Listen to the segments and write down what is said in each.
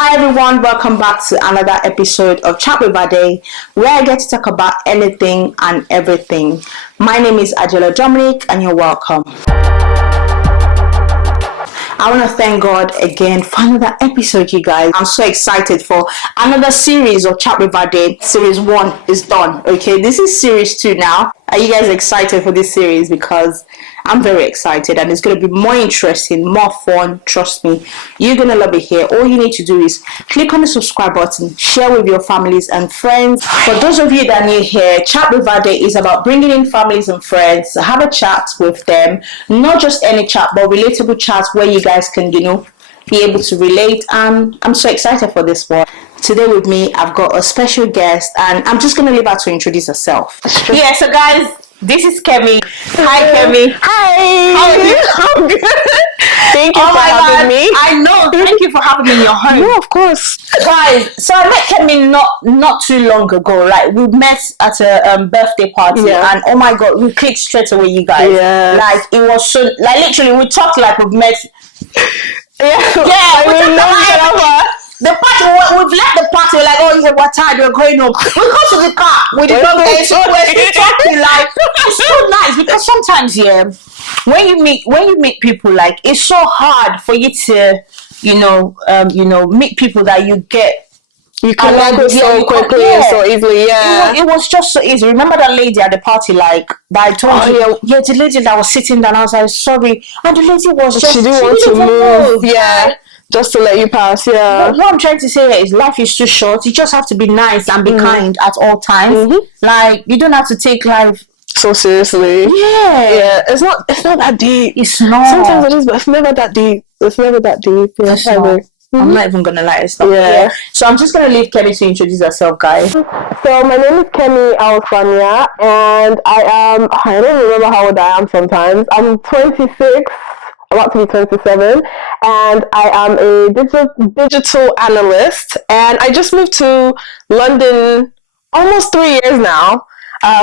Hi everyone, welcome back to another episode of Chat with Ade, where I get to talk about anything and everything. My name is Adjola Dominic and you're welcome. I want to thank God again for another episode, you guys. I'm so excited for another series of Chat with Ade. Series 1 is done, okay? This is series 2 now. Are you guys excited for this series? Because I'm very excited and it's going to be more interesting, more fun. Trust me, you're going to love it here. All you need to do is click on the subscribe button, share with your families and friends. For those of you that are new here, Chat with Ade is about bringing in families and friends, have a chat with them. Not just any chat, but relatable chats where you guys can, be able to relate. And I'm so excited for this one. Today with me, I've got a special guest and I'm just going to leave her to introduce herself. Yeah, so guys, this is Kemi. Hi, Kemi. Hi. How are you? I'm good. Thank you for having me. I know. Thank you for having me in your home. No, of course. Guys, so I met Kemi not too long ago. Like, we met at a birthday party, and oh my god, we clicked straight away, you guys. Yeah. Like, it was so, like, literally, we talked like we've met. Yeah, we know the party, we've left the party, we're like, oh yeah, we're tired, we're going home. We go to the car, we did not get so we're still talking, like, it's so nice, because sometimes, when you meet people, like, it's so hard for you to, meet people that you connect with so quickly and so easily, It was just so easy. Remember that lady at the party, like, that I told you? Yeah, the lady that was sitting down, I was like, sorry. And the lady was just... She didn't want to move. Yeah. Just to let you pass, yeah. What I'm trying to say is life is too short. You just have to be nice and be kind at all times. Mm-hmm. Like, you don't have to take life so seriously. Yeah. It's not that deep. It's not. Sometimes it is, but it's never that deep. Yeah, I'm not even gonna lie, stop. Yeah. So I'm just gonna leave Kemi to introduce herself, guys. So my name is Kemi Alfania, and I don't remember how old I am sometimes. I'm 26, about to be 27, and I am a digital analyst, and I just moved to London almost 3 years now.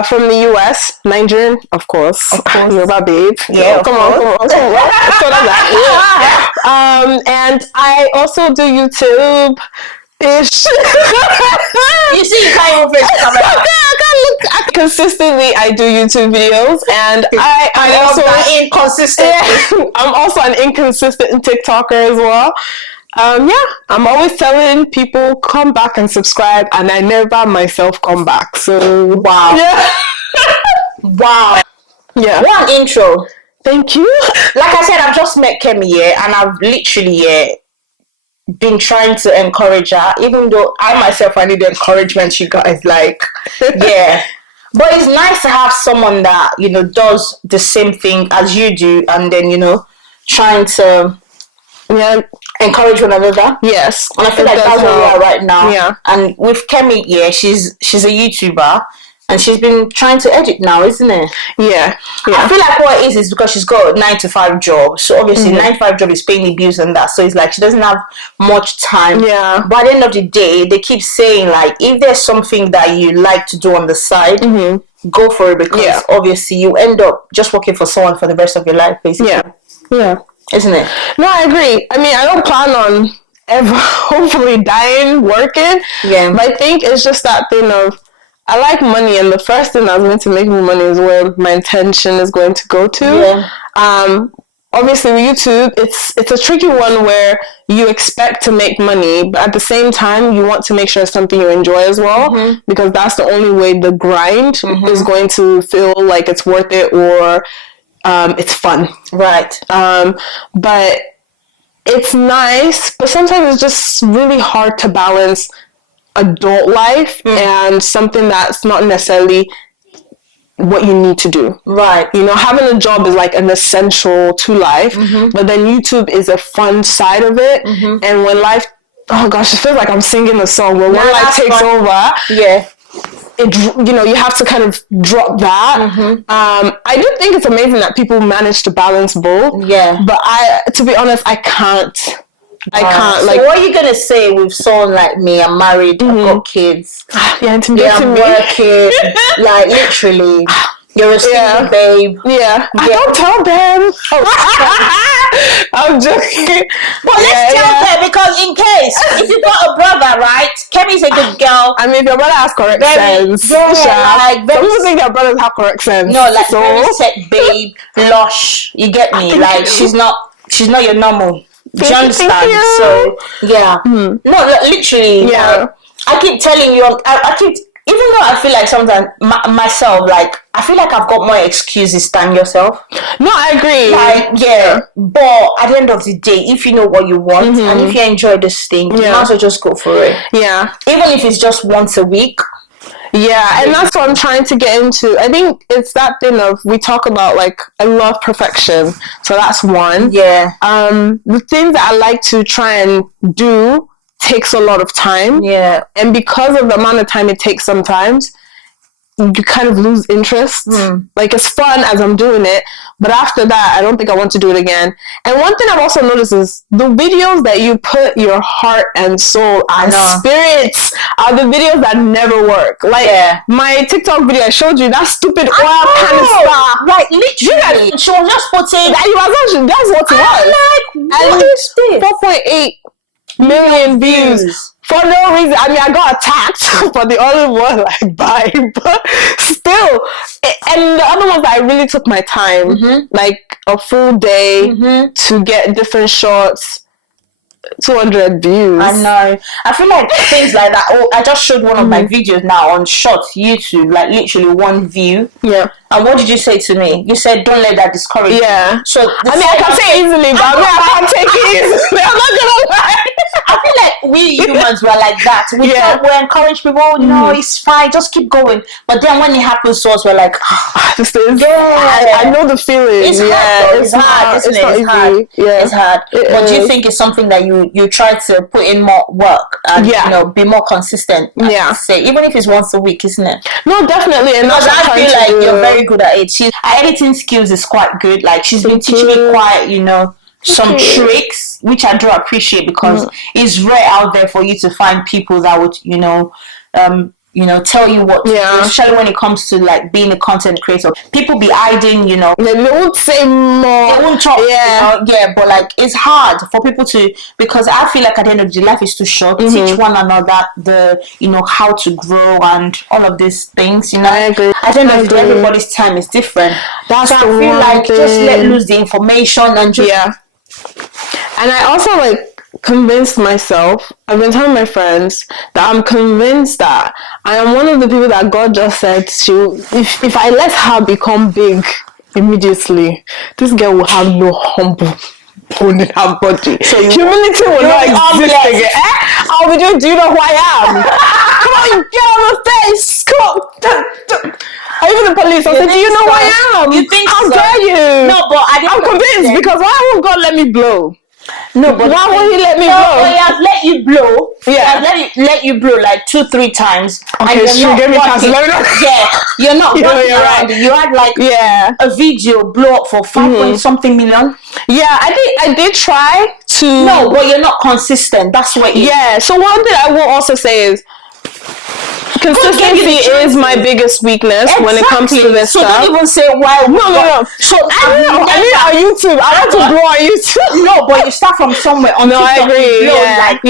From the US, Nigerian, of course. You're my babe. Yeah, come on. Let's go to that. Yeah. And I also do YouTube ish. You see, you can't even face the camera. I can't look. Consistently, I do YouTube videos, and I'm also inconsistent. Yeah, I'm also an inconsistent TikToker as well. I'm always telling people come back and subscribe, and I never myself come back. So wow, yeah, wow, yeah. What an intro! Thank you. Like I said, I've just met Kemi and I've literally been trying to encourage her, even though I myself I need encouragement. You guys, like, yeah. But it's nice to have someone that does the same thing as you do, and then trying to encourage one another. Yes. And I feel like that's where we are right now. Yeah. And with Kemi, she's a YouTuber and she's been trying to edit now, isn't it? Yeah. I feel like what it is because she's got a 9-to-5 job. So obviously 9-to-5 job is paying the bills and that. So it's like she doesn't have much time. Yeah. But at the end of the day, they keep saying like if there's something that you like to do on the side, go for it, because obviously you end up just working for someone for the rest of your life, basically. Yeah. Isn't it? No, I agree. I mean, I don't plan on ever hopefully dying working. Yeah. But I think it's just that thing of I like money, and the first thing that's going to make me money is where my intention is going to go to. Yeah. Obviously with YouTube, it's a tricky one where you expect to make money, but at the same time you want to make sure it's something you enjoy as well, because that's the only way the grind is going to feel like it's worth it or it's fun. Right. But it's nice, but sometimes it's just really hard to balance adult life and something that's not necessarily what you need to do. Right. Having a job is like an essential to life, but then YouTube is a fun side of it. And when life, oh gosh, it feels like I'm singing a song, but when life takes over, you have to kind of drop that. I do think it's amazing that people manage to balance both. Yeah. But to be honest, I can't. So what are you gonna say with someone like me? I'm married, I've got kids. I'm working. Like literally. You're a single babe. Yeah. I don't tell them. I'm joking. But let's tell them, because in case if you got Kemi's a good girl. I mean, your brother has correct Very- sense. yeah, Sha. like, very- Some people think your brothers have correct sense. No, like so very set babe, lush. You get me? Thank Like you. she's not your normal. Do you Thank understand? you. So yeah, no, literally. Yeah. like, I keep telling you, I keep, even though I feel like sometimes myself, like I feel like I've got more excuses than yourself. no, I agree. Like yeah, but at the end of the day, if you know what you want and if you enjoy this thing, you Yeah. might as well just go for it. Yeah. Even if it's just once a week. Yeah, and that's what I'm trying to get into. I think it's that thing of, we talk about, like, I love perfection. So that's one. Yeah. The things that I like to try and do takes a lot of time. Yeah. And because of the amount of time it takes sometimes, you kind of lose interest. Like, it's fun as I'm doing it, but after that, I don't think I want to do it again. And one thing I've also noticed is the videos that you put your heart and soul and spirits are the videos that never work. Like, my TikTok video I showed you, that stupid oil canister. Like, literally. She was just putting... That's what it was. Like, what is this? 4.8 million views. For no reason. I mean, I got attacked for the other one, like, bye. But still, and the other ones that I really took my time, like a full day to get different shots, 200 views. I know. I feel like things like that. Oh, I just showed one of my videos now on Shorts YouTube, like literally one view. Yeah. And what did you say to me? You said, don't let that discourage you. Yeah. So I mean, I can say it easily, but I can't take it easily. I'm not gonna lie. I feel like we humans were like that. We encourage people, you know, it's fine, just keep going. But then when it happens to us, we're like, this is, I know the feeling. It's hard, it's hard, isn't it? It's hard. Yeah. It's hard. But do you think it's something that you try to put in more work and you know, be more consistent? Yeah. Say, even if it's once a week, isn't it? No, definitely. And because I feel like you're very good at it. Her editing skills is quite good. Like she's been teaching me quite, you know, some tricks, which I do appreciate because it's rare out there for you to find people that would, you know, tell you what to do, especially when it comes to like being a content creator. People be hiding, you know. They won't say more. They won't talk, but like it's hard for people to, because I feel like at the end of the day, life is too short. Teach one another how to grow and all of these things, you know. I agree. At the end of the day, everybody's time is different. That's so I feel like just let loose the information and just And I also like convinced myself, I've been telling my friends that I'm convinced that I am one of the people that God just said if I let her become big immediately, this girl will have no humble bone in her body. So humility will not exist again. I'll be doing, do you know who I am? Come on, get on the face. Come on. Even the police, I said, do you know who I am? You think How dare you? No, but I'm convinced because why won't God let me blow? No, but why won't he let me blow? He has let you blow. Yeah. He has let you blow like 2-3 times. Okay, and so give me chance. You're not You're working right. around it. You had like a video blow up for 5-point-something million. Yeah, I did try to. No, but you're not consistent. That's what. Yeah. So one thing I will also say is, consistency is my biggest weakness when it comes to this so stuff. Don't even say why. No. So I mean on YouTube. I want to blow on YouTube. No, but you start from somewhere. On TikTok, I agree.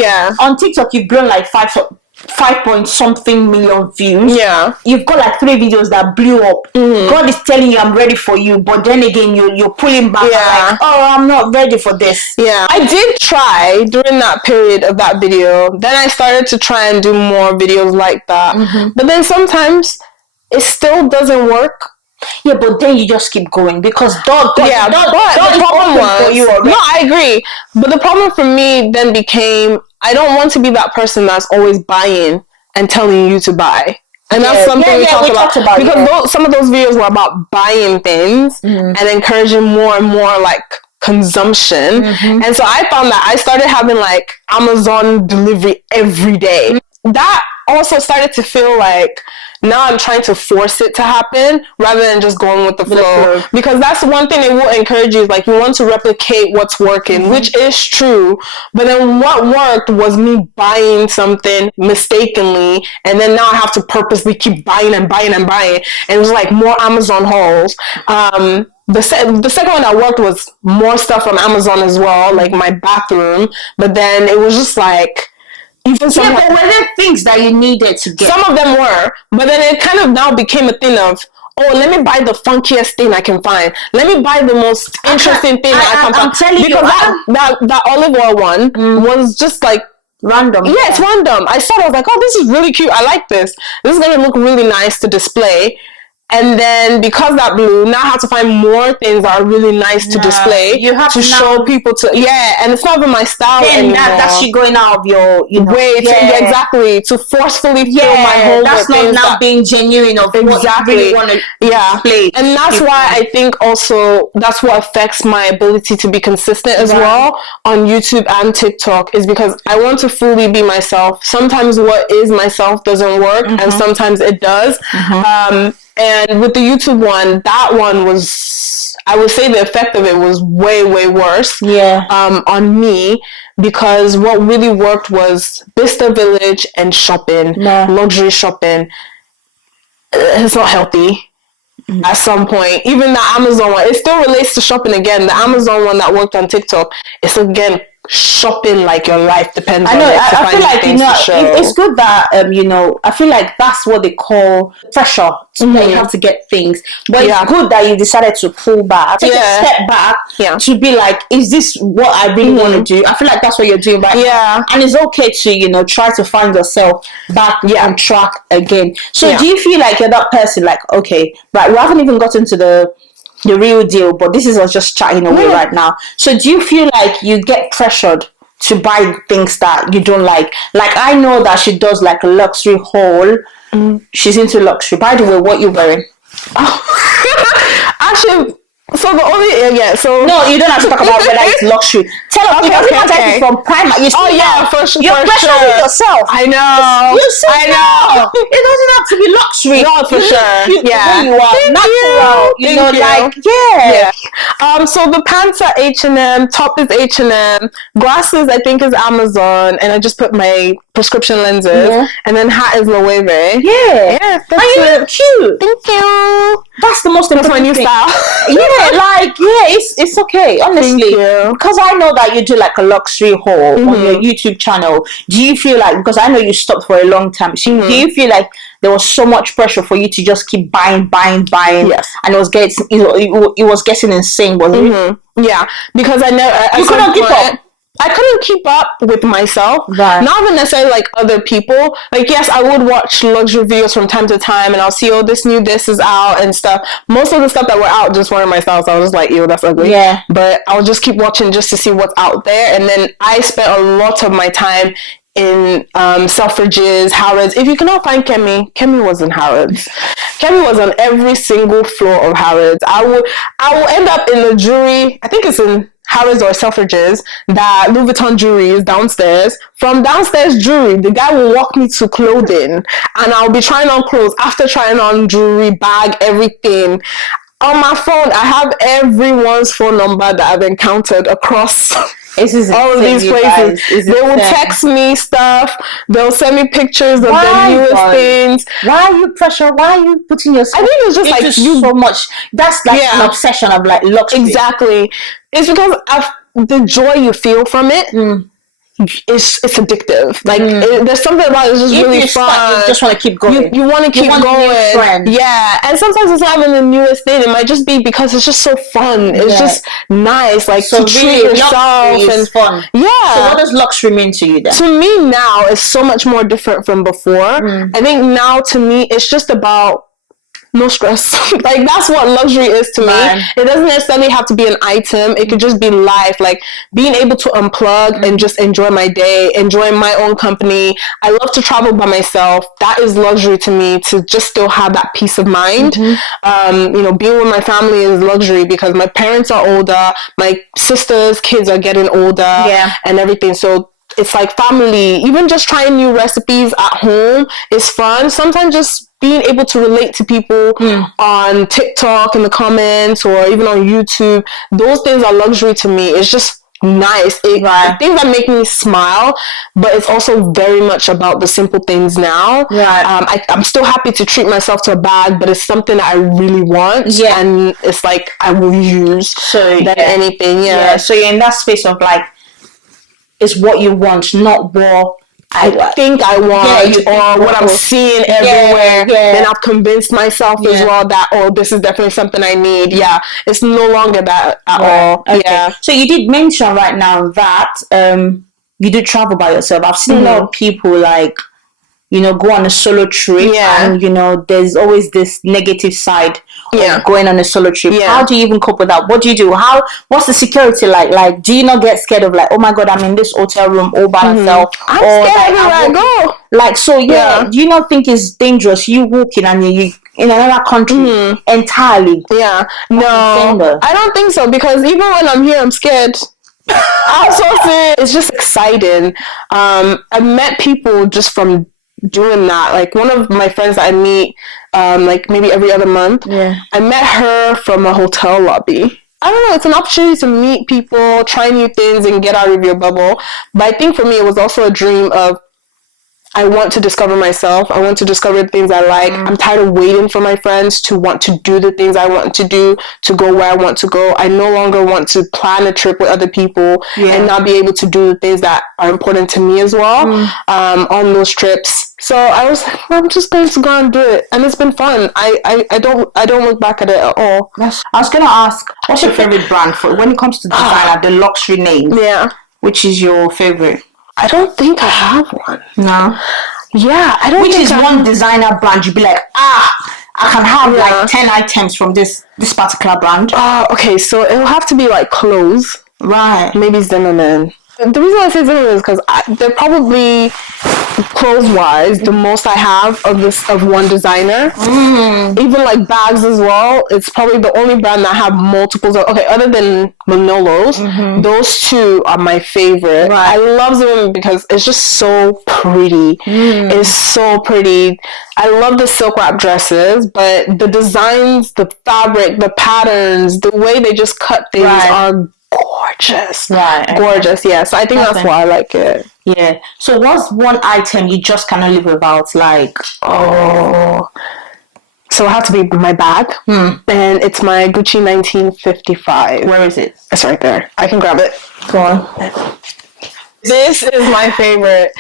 Yeah. On TikTok, you've blown like 5-point-something million views. Yeah. You've got like 3 videos that blew up. God is telling you I'm ready for you, but then again you're pulling back. Like, oh, I'm not ready for this. Yeah. I did try during that period of that video. Then I started to try and do more videos like that. But then sometimes it still doesn't work. Yeah, but then you just keep going because God but the problem was, for you already. No, I agree. But the problem for me then became, I don't want to be that person that's always buying and telling you to buy. And that's something we talked about. Because some of those videos were about buying things and encouraging more and more like consumption. And so I found that I started having like Amazon delivery every day. That also started to feel like now I'm trying to force it to happen rather than just going with the flow. Because that's one thing it will encourage you is like you want to replicate what's working, which is true. But then what worked was me buying something mistakenly, and then now I have to purposely keep buying and buying and buying. And it was like more Amazon hauls. The second one that worked was more stuff from Amazon as well, like my bathroom. But then it was just like even some. Yeah, but were there things that you needed to get? Some of them were, but then it kind of now became a thing of, oh, let me buy the funkiest thing I can find. Let me buy the most interesting thing I can find. I'm telling you, because that olive oil one was just like random. Yeah, it's random. I saw it, I was like, oh, this is really cute. I like this. This is gonna look really nice to display. And then because that blew, now I have to find more things that are really nice to display. You have to show people to, and it's not even my style anymore. That's you going out of your, way exactly, to forcefully fill my home. That's not now being genuine of what you really want to display. And that's why I think also that's what affects my ability to be consistent as well on YouTube and TikTok, is because I want to fully be myself. Sometimes what is myself doesn't work, and sometimes it does. And with the YouTube one, that one was, I would say the effect of it was way, way worse on me, because what really worked was Bicester Village and shopping, luxury shopping. It's not healthy. At some point, even the Amazon one, it still relates to shopping again. The Amazon one that worked on TikTok, it's again shopping like your life depends on it. I feel like, it's good that I feel like that's what they call pressure, that you have to get things, but it's good that you decided to pull back, take a step back, to be like, is this what I really want to do? I feel like that's what you're doing right now. And it's okay to try to find yourself back on track again. So do you feel like you're that person, like, okay, right, we haven't even gotten to the real deal, but this is us just chatting away right now. So do you feel like you get pressured to buy things that you don't like? Like, I know that she does like a luxury haul. She's into luxury. By the way, what you wearing? Actually, so the only no, you don't have to talk about whether it's luxury. Tell us, it's from Primark. You for sure. You're pressuring yourself. I know. I know. It doesn't have to be luxury. No, for sure. You are natural. So the pants are H&M, top is H&M, glasses I think is Amazon, and I just put my prescription lenses, and then hat is Loewe. That's cute. Thank you. That's the most important my new thing. style. It's okay, honestly, because I know that you do like a luxury haul on your YouTube channel. Do you feel like, because I know you stopped for a long time, do you feel like there was so much pressure for you to just keep buying, yes, and it was getting insane, wasn't it? Yeah, because I never, you couldn't keep up. I couldn't keep up with myself. Not even necessarily like other people. Like, yes, I would watch luxury videos from time to time, and I'll see, this is out and stuff. Most of the stuff that were out just weren't my style, so I was just like, ew, that's ugly. But I'll just keep watching just to see what's out there. And then I spent a lot of my time in Selfridges, Harrods. If you cannot find Kemi was in Harrods. Kemi was on every single floor of Harrods. I will end up in the jewelry, I think it's in Harrods or Selfridges, that Louis Vuitton jewelry is downstairs. From downstairs jewelry, the guy will walk me to clothing, and I'll be trying on clothes. After trying on jewelry, bag, everything. On my phone, I have everyone's phone number that I've encountered across all of these places. They will text me stuff. They'll send me pictures of the newest things. Why are you pressure? Why are you putting yourself? I think it's just like so much. That's like an obsession of like luxury. Exactly. It's because of the joy you feel from it. It's addictive. Like there's something about it. It's just really fun. You just want to keep going. You want to keep going. Yeah, and sometimes it's not even the newest thing. It might just be because it's just so fun. It's just nice. Like, so to treat yourself and fun. Yeah. So what does luxury mean to you then? To me now, it's so much more different from before. I think now to me, it's just about no stress. Like, that's what luxury is to me. It doesn't necessarily have to be an item. It could just be life. Like, being able to unplug and just enjoy my day, enjoying my own company. I love to travel by myself. That is luxury to me, to just still have that peace of mind. Being with my family is luxury because my parents are older. My sister's kids are getting older and everything. So it's like family. Even just trying new recipes at home is fun. Sometimes just being able to relate to people on TikTok in the comments or even on YouTube, those things are luxury to me. It's just nice. Things that make me smile, but it's also very much about the simple things now. I'm still happy to treat myself to a bag, but it's something that I really want, and it's like I will use than anything. So you're in that space of like, it's what you want, not what I think I want, or what I'm seeing everywhere, then I've convinced myself as well that, oh, this is definitely something I need. Yeah, it's no longer that at all. Okay. Yeah. So you did mention right now that you do travel by yourself. I've seen a lot of people like, you know, go on a solo trip, and you know, there's always this negative side of going on a solo trip. How do you even cope with that? What do you do? What's the security like? Like, do you not get scared of like, oh my god, I'm in this hotel room all by myself? I'm scared everywhere I go. Like, so do you not think it's dangerous? You walking and you in another country entirely? Yeah, no, I don't think so, because even when I'm here, I'm scared. I'm so serious. It's just exciting. I've met people just from doing that. Like, one of my friends that I meet like maybe every other month, I met her from a hotel lobby. I don't know, it's an opportunity to meet people, try new things, and get out of your bubble. But I think for me, it was also a dream of, I want to discover myself. I want to discover the things I like. I'm tired of waiting for my friends to want to do the things I want to do, to go where I want to go. I no longer want to plan a trip with other people and not be able to do the things that are important to me as well on those trips. So I was like, I'm just going to go and do it, and it's been fun. I don't look back at it at all. I was gonna ask, what's your favorite brand for when it comes to designer, the luxury names? Yeah, which is your favorite? I don't think I have one. No. Yeah, I don't. Which is one designer brand you'd be like, I can have like 10 items from this particular brand? Okay, so it'll have to be like clothes. Right. Maybe Zimmerman. The reason I say Zimmerman is because they're probably, clothes-wise, the most I have of one designer. Even like bags as well. It's probably the only brand that I have multiples of. Okay, other than Manolos, those two are my favorite. Right. I love Zimmerman because it's just so pretty. It's so pretty. I love the silk wrap dresses, but the designs, the fabric, the patterns, the way they just cut things are gorgeous. Gorgeous. Yeah, so I think that's why I like it. Yeah. So what's one item you just cannot live without? Like, so it has to be my bag, and it's my Gucci 1955. Where is it? It's right there. I can grab it. Go on. This is my favorite.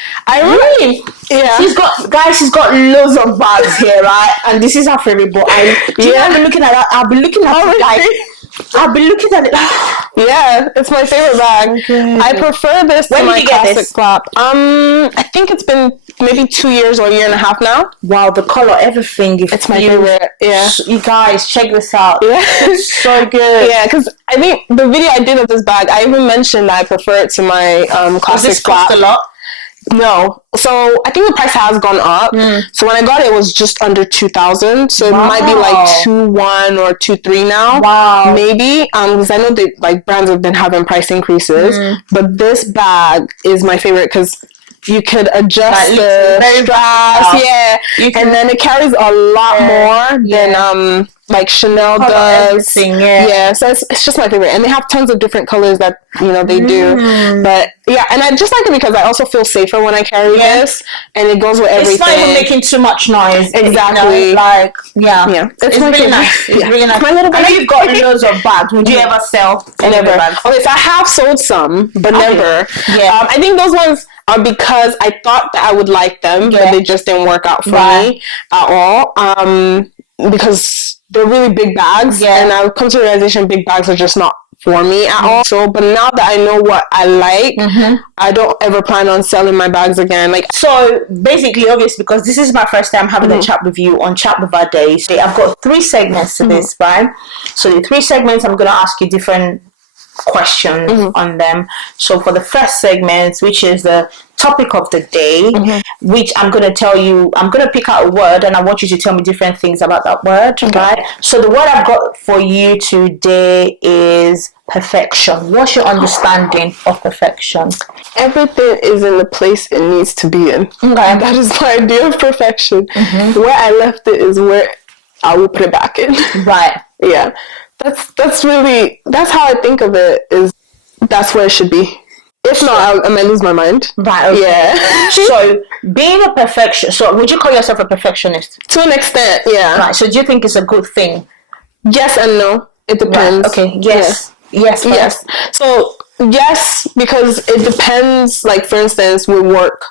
She's got loads of bags here, right? And this is her favorite. But I've been looking at that. I've been looking at it. Yeah, it's my favorite bag. Okay. I prefer this to my classic flap. I think it's been maybe 2 years or a year and a half now. Wow, the color, everything. It's my favorite. Yeah. You guys, check this out. Yeah. It's so good. Yeah, because I think the video I did of this bag, I even mentioned that I prefer it to my classic flap. Does this cost a lot? No. So I think the price has gone up. So when I got it, it was just under 2,000. So it might be like 2,100 or 2,300 now. Wow. Maybe. Because I know that like brands have been having price increases. But this bag is my favorite because you could adjust the straps. Yeah. And then it carries a lot more than like Chanel does. Yeah, so it's just my favorite. And they have tons of different colors that, you know, they do. But yeah, and I just like it because I also feel safer when I carry this, and it goes with everything. It's not even making too much noise. Exactly. You know, like, it's really nice. It's really nice. I know you've got loads of bags. Would you ever sell any never bags? Okay, so I have sold some, but never. Yeah. I think those ones are because I thought that I would like them, but they just didn't work out for me at all. Because they're really big bags, and I've come to the realization big bags are just not for me at all. So, but now that I know what I like, I don't ever plan on selling my bags again. Like, so basically, obviously, because this is my first time having a chat with you on Chat with Our Day, so I've got 3 segments to this, right? So the 3 segments, I'm gonna ask you different questions on them. So for the first segment, which is the topic of the day, which I'm going to tell you, I'm going to pick out a word and I want you to tell me different things about that word, right? So the word I've got for you today is perfection. What's your understanding of perfection? Everything is in the place it needs to be in. That is my idea of perfection. Where I left it is where I will put it back in. Right. Yeah. That's how I think of it, is that's where it should be. If not, I might lose my mind. Right, okay. Yeah. So, being a perfectionist, so would you call yourself a perfectionist? To an extent, yeah. Right, so do you think it's a good thing? Yes and no. It depends. Right. Okay, yes. Yeah. Yes. So, Yes, because it depends. Like, for instance, with work,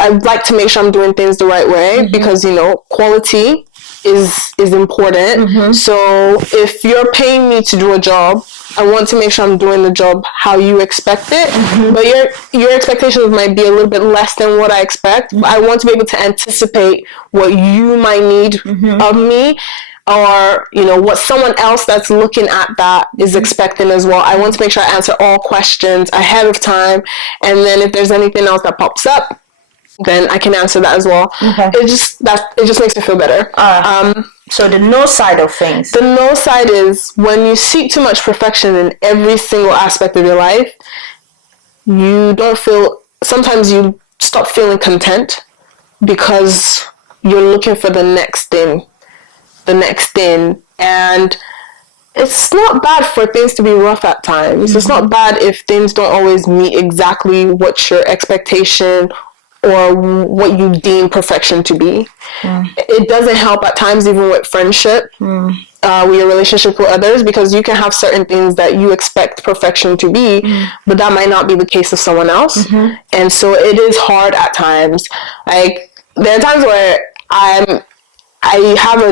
I like to make sure I'm doing things the right way because, you know, quality is important. So if you're paying me to do a job, I want to make sure I'm doing the job how you expect it. But your expectations might be a little bit less than what I expect. I want to be able to anticipate what you might need of me, or, you know, what someone else that's looking at that is expecting as well. I want to make sure I answer all questions ahead of time, and then if there's anything else that pops up, then I can answer that as well. It just makes me feel better. So the no side of things. The no side is when you seek too much perfection in every single aspect of your life, sometimes you stop feeling content because you're looking for the next thing. And it's not bad for things to be rough at times. It's not bad if things don't always meet exactly what your expectation or what you deem perfection to be. It doesn't help at times, even with friendship, with your relationship with others, because you can have certain things that you expect perfection to be, but that might not be the case of someone else. And so it is hard at times. Like, there are times where I have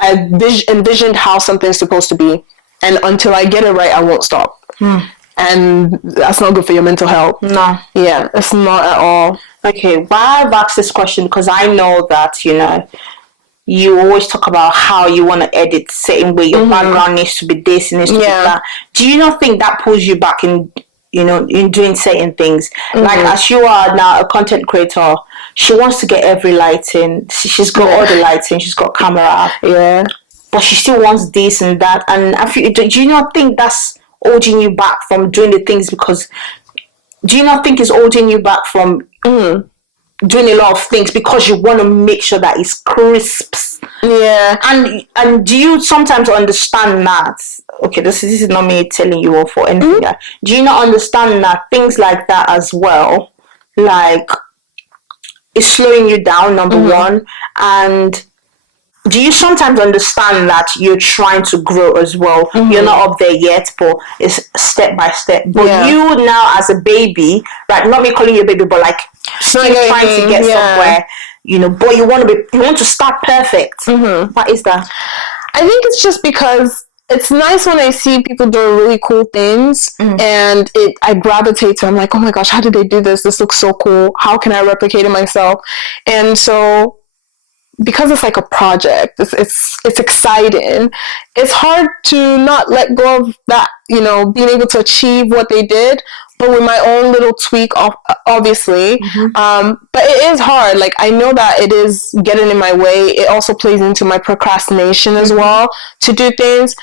I envisioned how something's supposed to be, and until I get it right, I won't stop. And that's not good for your mental health. No. Yeah, it's not at all. Okay, why I've asked this question, because I know that, you know, you always talk about how you want to edit certain way. Your background needs to be this, needs to be that. Do you not think that pulls you back in, you know, in doing certain things? Like, as you are now a content creator, she wants to get every lighting. She's got all the lighting. She's got camera. Yeah. But she still wants this and that. And do you not think that's holding you back from doing the things? Because do you not think it's holding you back from doing a lot of things because you want to make sure that it's crisp? Yeah. And do you sometimes understand that? Okay, this is not me telling you off or anything. Do you not understand that things like that as well, like, it's slowing you down, number one? And do you sometimes understand that you're trying to grow as well? You're not up there yet, but it's step by step. But you now, as a baby, right? Not me calling you a baby, but like still trying to get somewhere, you know. But you want to start perfect. What is that? I think it's just because it's nice when I see people doing really cool things, and I gravitate to. I'm like, oh my gosh, how did they do this? This looks so cool. How can I replicate it myself? And so, because it's like a project, it's exciting. It's hard to not let go of that, you know, being able to achieve what they did, but with my own little tweak, obviously. But it is hard. Like, I know that it is getting in my way. It also plays into my procrastination as well to do things.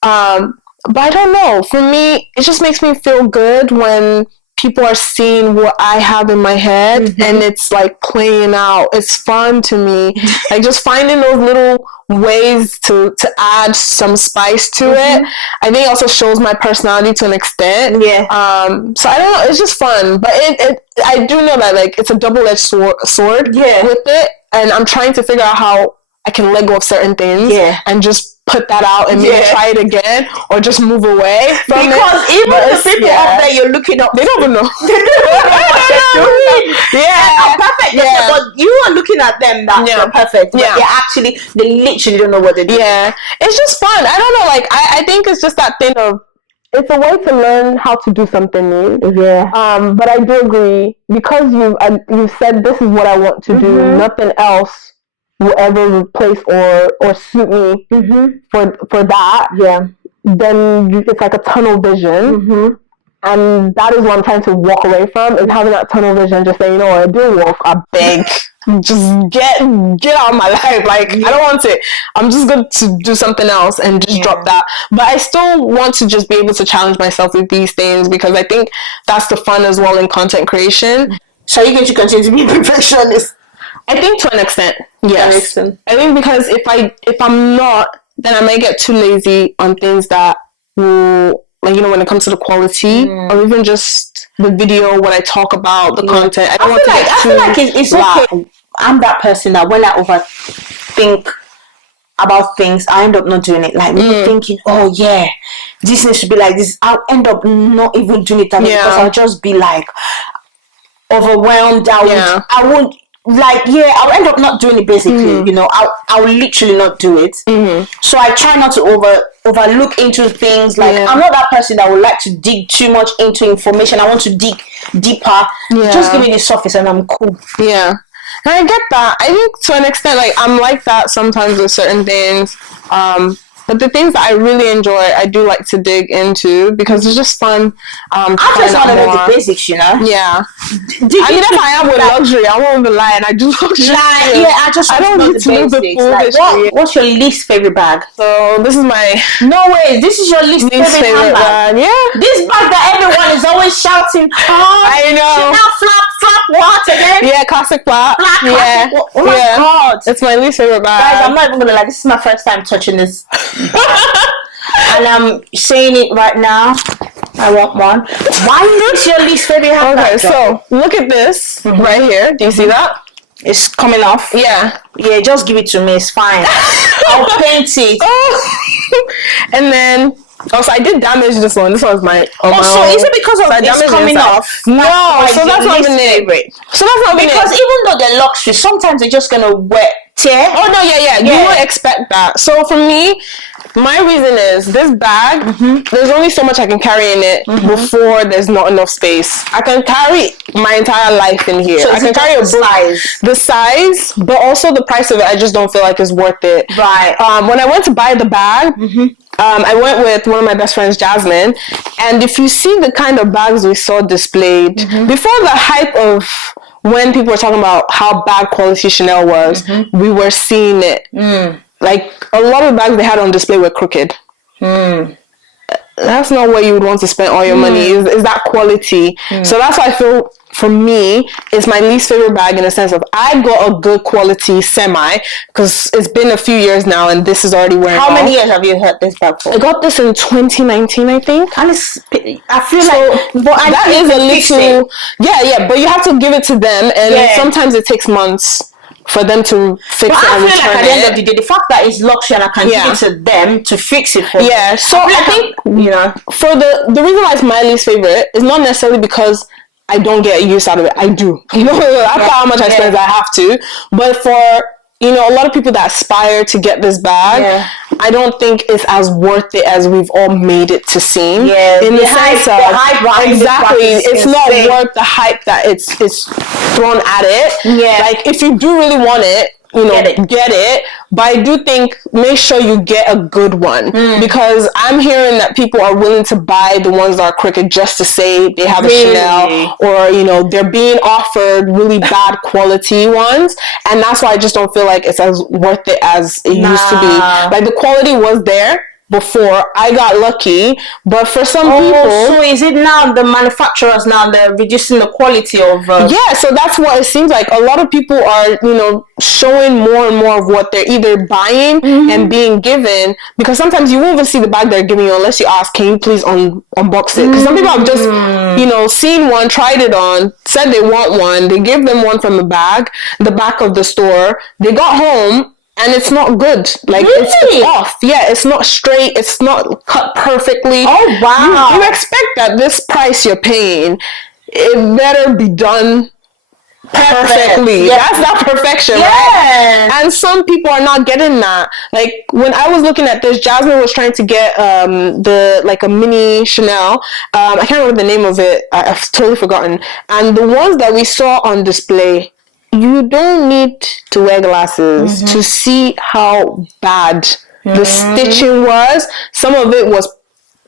But I don't know. For me, it just makes me feel good when people are seeing what I have in my head and it's like playing out. It's fun to me. Like, just finding those little ways to add some spice to it. I think it also shows my personality to an extent. So I don't know, it's just fun. But I do know that, like, it's a double-edged sword with it, and I'm trying to figure out how I can let go of certain things and just put that out and maybe try it again, or just move away from it. Because even the people up there you're looking up, they don't even know. I'm perfect. But you are looking at them that they're perfect. But they literally don't know what they're doing. It's just fun. I don't know. Like, I think it's just that thing of, it's a way to learn how to do something new. But I do agree, because you said this is what I want to do. Nothing else will ever replace or suit me for that. Then it's like a tunnel vision. And that is what I'm trying to walk away from, is having that tunnel vision. Just saying, you know what, do work, I beg. Just get out of my life. Like, I don't want it. I'm just going to do something else and just drop that. But I still want to just be able to challenge myself with these things, because I think that's the fun as well in content creation. So you're going to continue to be a perfectionist? I think to an extent, yes. I think because if I'm not, then I might get too lazy on things that will, like, you know, when it comes to the quality, or even just the video, what I talk about, the content. I feel like it's okay. I'm that person that when I overthink about things, I end up not doing it. Like maybe thinking, oh yeah, this needs to be like this. I'll end up not even doing it because I'll just be like overwhelmed. I won't like I'll end up not doing it basically. You know, I'll literally not do it. So I try not to overlook into things. Like I'm not that person that would like to dig too much into information. I want to dig deeper. Just give me the surface and I'm cool. And I get that. I think to an extent, like, I'm like that sometimes with certain things. But the things that I really enjoy, I do like to dig into because it's just fun. I just want to know the basics, you know? Yeah. I mean, that's how I am with luxury. I won't even lie, and I do luxury. I don't need to know the full history. What's your least favorite bag? So this is my... No way, this is your least favorite bag. Yeah. This bag that everyone is always shouting, I know. Chanel flap, what again? Yeah, classic flap. Classic. Oh my God. It's my least favorite bag. Guys, I'm not even gonna lie, this is my first time touching this. And I'm saying it right now. I want one. Why is your least favorite handbag? Okay, so look at this right here. Do you see that? It's coming off. Yeah, just give it to me. It's fine. I'll paint it. And then so I did damage this one. This one's my so is it because of it's coming off? No, so that's not even favorite. So that's not because even though they're luxury, sometimes they're just gonna tear. Oh no, yeah. You won't expect that. So for me, my reason is this bag, there's only so much I can carry in it before there's not enough space. I can carry my entire life in here. So I can carry a book. The size, but also the price of it, I just don't feel like is worth it. Right. When I went to buy the bag, I went with one of my best friends, Jasmine, and if you see the kind of bags we saw displayed, before the hype of when people were talking about how bad quality Chanel was, we were seeing it. Like, a lot of bags they had on display were crooked. That's not where you would want to spend all your money, is that quality. So that's why I feel, for me, it's my least favorite bag in the sense of I got a good quality semi, because it's been a few years now and this is already wearing How many years have you had this bag for? I got this in 2019, I think. And I feel like... But that is a little... Yeah, but you have to give it to them, and sometimes it takes months for them to fix it and return it. I feel like at the end of the day, the fact that it's luxury and I can give it to them to fix it for me. So I think, for the reason why it's my least favorite is not necessarily because I don't get use out of it. I do. After how much I spend, I have to. But for, a lot of people that aspire to get this bag, I don't think it's as worth it as we've all made it to seem. In the sense of, exactly, it's not worth the hype that it's thrown at it. Like, if you do really want it, get it. But I do think, make sure you get a good one, because I'm hearing that people are willing to buy the ones that are crooked just to say they have a Chanel, or they're being offered really bad quality ones, and that's why I just don't feel like it's as worth it as it used to be. Like, the quality was there before, I got lucky, but for some people... So is it now the manufacturers they're reducing the quality of... so that's what it seems like. A lot of people are, showing more and more of what they're either buying and being given, because sometimes you won't even see the bag they're giving you unless you ask, can you please unbox it? Because some people have just, seen one, tried it on, said they want one, they give them one from the back of the store, they got home, and it's not good. Like, it's off. Yeah, it's not straight. It's not cut perfectly. Oh, wow. You expect that this price you're paying, it better be done perfectly. That's not perfection, right? And some people are not getting that. Like, when I was looking at this, Jasmine was trying to get a mini Chanel. I can't remember the name of it. I've totally forgotten. And the ones that we saw on display, you don't need to wear glasses to see how bad the stitching was. Some of it was,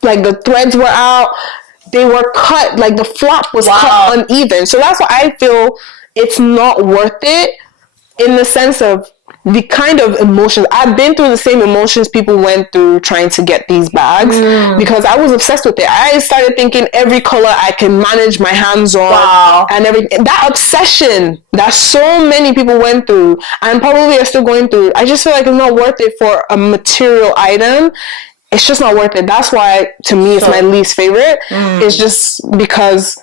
like, the threads were out. They were cut, like, the flap was cut uneven. So that's why I feel it's not worth it, in the sense of the kind of emotions. I've been through the same emotions people went through trying to get these bags, because I was obsessed with it. I started thinking every color I can manage my hands on, and everything. That obsession that so many people went through and probably are still going through, I just feel like it's not worth it for a material item. It's just not worth it. That's why, to me, it's my least favorite. It's just because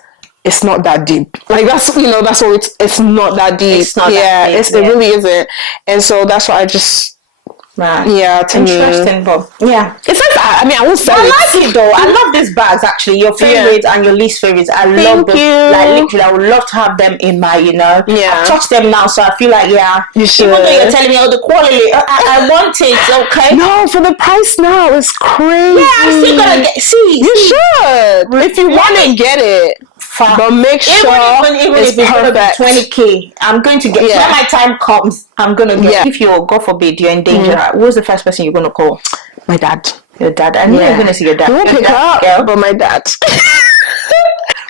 it's not that deep. Like, that's, that's what it's not that deep. It's not that deep. It really isn't. And so that's why I just Man. Yeah, to me. Interesting, but yeah. It's like that. I mean, I will say I like it though. I love these bags actually. Your favorites and your least favorites. I love them. you. Like literally, I would love to have them in my, Yeah. I've touched them now, so I feel like you should. Even though you're telling me, the quality, I want it. Okay. No, for the price now, it's crazy. Yeah, I'm still gonna see. You should. If you want to get it. But make sure even if it's perfect. 20K, I'm going to get when my time comes, I'm gonna get if you're, God forbid, you're in danger, who's the first person you're gonna call? My dad. Your dad. I knew you were gonna see your dad. You won't pick her up, girl, but my dad.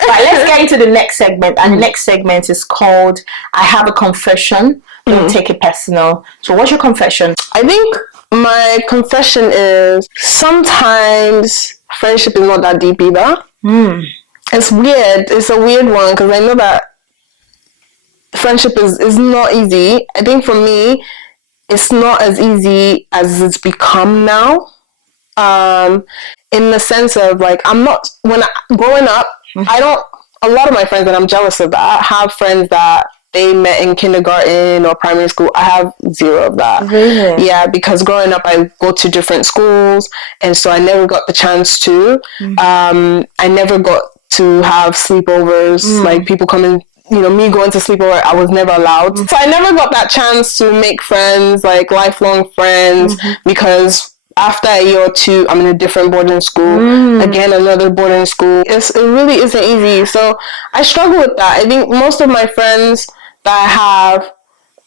Right, let's get into the next segment. And the next segment is called I Have a Confession. Don't take it personal. So what's your confession? I think my confession is sometimes friendship is not that deep either. It's weird. It's a weird one because I know that friendship is not easy. I think for me, it's not as easy as it's become now. In the sense of like, growing up, a lot of my friends, and I'm jealous of that, have friends that they met in kindergarten or primary school. I have zero of that. Really? Yeah, because growing up, I go to different schools, and so I never got the chance to. I never got to have sleepovers, like people coming, me going to sleepover, I was never allowed. So I never got that chance to make friends, like lifelong friends, because after a year or two, I'm in a different boarding school, again, another boarding school. It really isn't easy. So I struggle with that. I think most of my friends that I have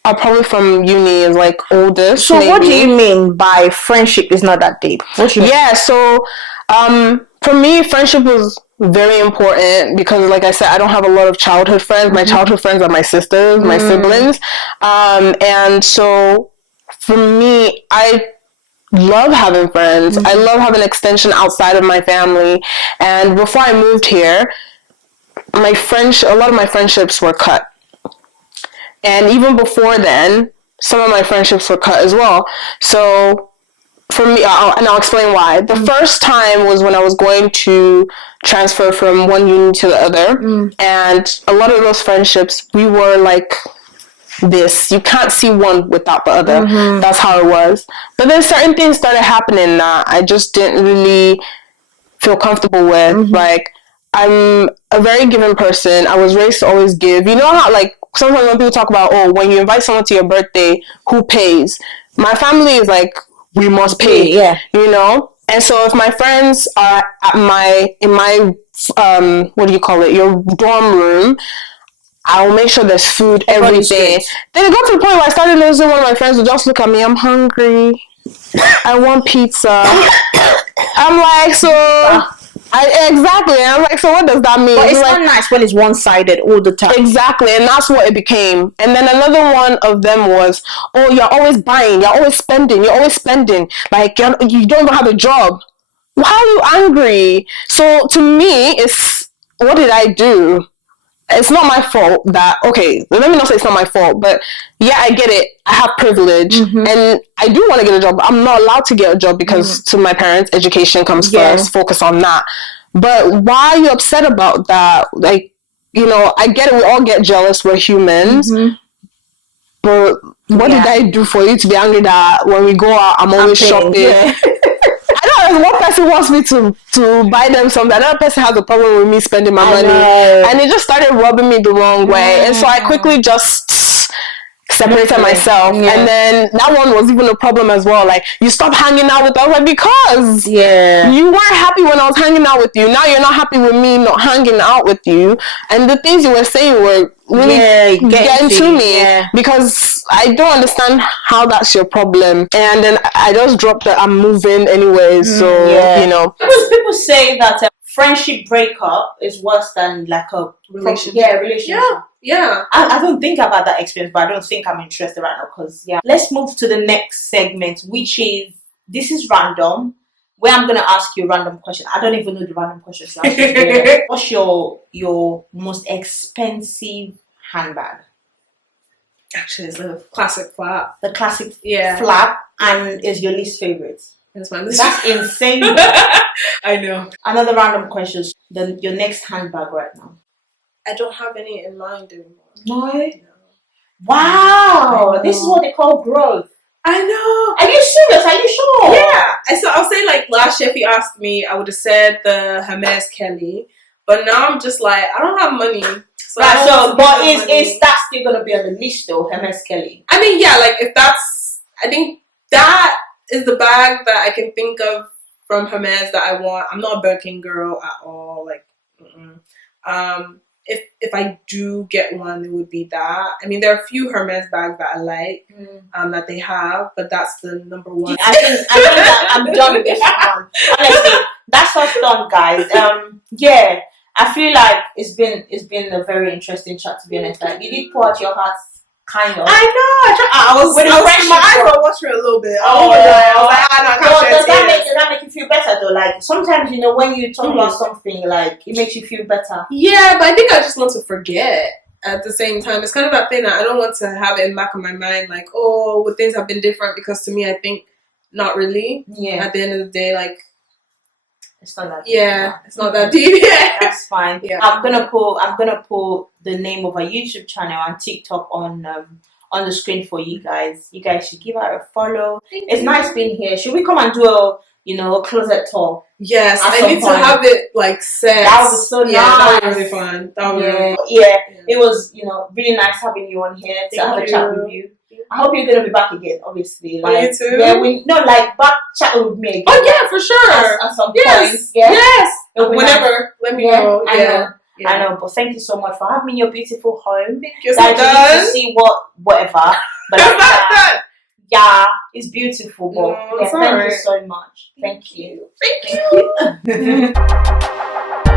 are probably from uni, is like oldest. So what do you mean by friendship is not that deep? What do you mean? Yeah, so for me, friendship was very important because, like I said, I don't have a lot of childhood friends. My childhood friends are my sisters, my siblings. And so for me, I love having friends. I love having an extension outside of my family. And before I moved here, a lot of my friendships were cut. And even before then, some of my friendships were cut as well. So for me, and I'll explain why. The first time was when I was going to transfer from one uni to the other. And a lot of those friendships, we were like this. You can't see one without the other. That's how it was. But then certain things started happening that I just didn't really feel comfortable with. Like, I'm a very giving person. I was raised to always give. You know how, like, sometimes when people talk about, when you invite someone to your birthday, who pays? My family is like, we must pay, And so if my friends are in my what do you call it, your dorm room, I will make sure there's food, everything. Then it got to the point where I started noticing one of my friends would just look at me, I'm hungry, I want pizza. I'm like, exactly. And I'm like, so what does that mean? But it's not nice when it's one-sided all the time. Exactly, and that's what it became. And then another one of them was, you're always buying, you're always spending. Like, you don't even have a job. Why are you angry? So to me, it's, what did I do? It's not my fault that, okay, let me not say it's not my fault, but yeah, I get it. I have privilege and I do want to get a job. I'm not allowed to get a job because to my parents, education comes first, focus on that. But why are you upset about that? Like, I get it. We all get jealous. We're humans. But what did I do for you to be angry that when we go out, I'm always shopping? Yeah. I know one person wants me to buy them something. Another person has a problem with me spending my money. And it just started rubbing me the wrong way. And so I quickly just separated myself. And then that one was even a problem as well. Like, you stopped hanging out with us. Like, because you weren't happy when I was hanging out with you. Now you're not happy with me not hanging out with you. And the things you were saying were really getting to me because I don't understand how that's your problem. And then I just dropped that I'm moving anyway. So, People say that friendship breakup is worse than like a relationship. Yeah. I don't think about that experience, but I don't think I'm interested right now because, Let's move to the next segment, which is, this is random, where I'm going to ask you a random question. I don't even know the random questions. What's your most expensive handbag? Actually, it's the classic flap. The classic flap, and is your least favorite. That's my least. That's insane. I know. Another random question. Your next handbag right now. I don't have any in mind anymore. No. Wow, this is what they call growth. I know. Are you serious? Are you sure? Yeah. So I'll say like last year if you asked me, I would have said the Hermes Kelly. But now I'm just like, I don't have money. So Right, I so, don't but give them is that still gonna be on the list though, Hermes Kelly? I mean, yeah, like if that's, I think that is the bag that I can think of from Hermes that I want. I'm not a Birkin girl at all. Like, if I do get one, it would be that. I mean, there are a few Hermes bags that I like, that they have, but that's the number one. I think that I'm done with this one. Honestly, that's us done, guys. Yeah, I feel like it's been a very interesting chat, to be honest. Like, you did pour out your heart, kind of. I know. I was With the fresh my eyes micro. were watering a little bit. Oh, I was like, no, I can't Well, shed does tears. that make you feel better though? Like, sometimes, you know, when you talk about something, like, it makes you feel better. Yeah, but I think I just want to forget at the same time. It's kind of that thing that I don't want to have it in the back of my mind, like, oh, well, things have been different, because to me, I think not really. Yeah, At the end of the day, like, it's not that. yeah, it's not that deep. Yeah. That's fine. Yeah. I'm gonna put the name of our YouTube channel and TikTok on the screen for you guys. You guys should give her a follow. It's nice being here. Should we come and do a closet tour? Yes, At I some need to point. have it like set. That would be so Yeah, that would nice. be really fun. That would be really Yeah, fun. yeah. It was, really nice having you on here to Thank have a chat you. with you. I hope you're gonna be back again, obviously. Oh, you too? Yeah, like back chatting with me again. Oh yeah, for sure. At some Yes. point. Yeah. Yes. It'll be nice. Whenever. Let me Yeah, know. I Yeah. know. Yeah. I know, but thank you so much for having me in your beautiful home. Thank you. Like, So you need done. to see whatever. But I'm not done. yeah, it's beautiful. But No, yeah, it's thank you alright. so much. Thank you. Thank you. Thank you.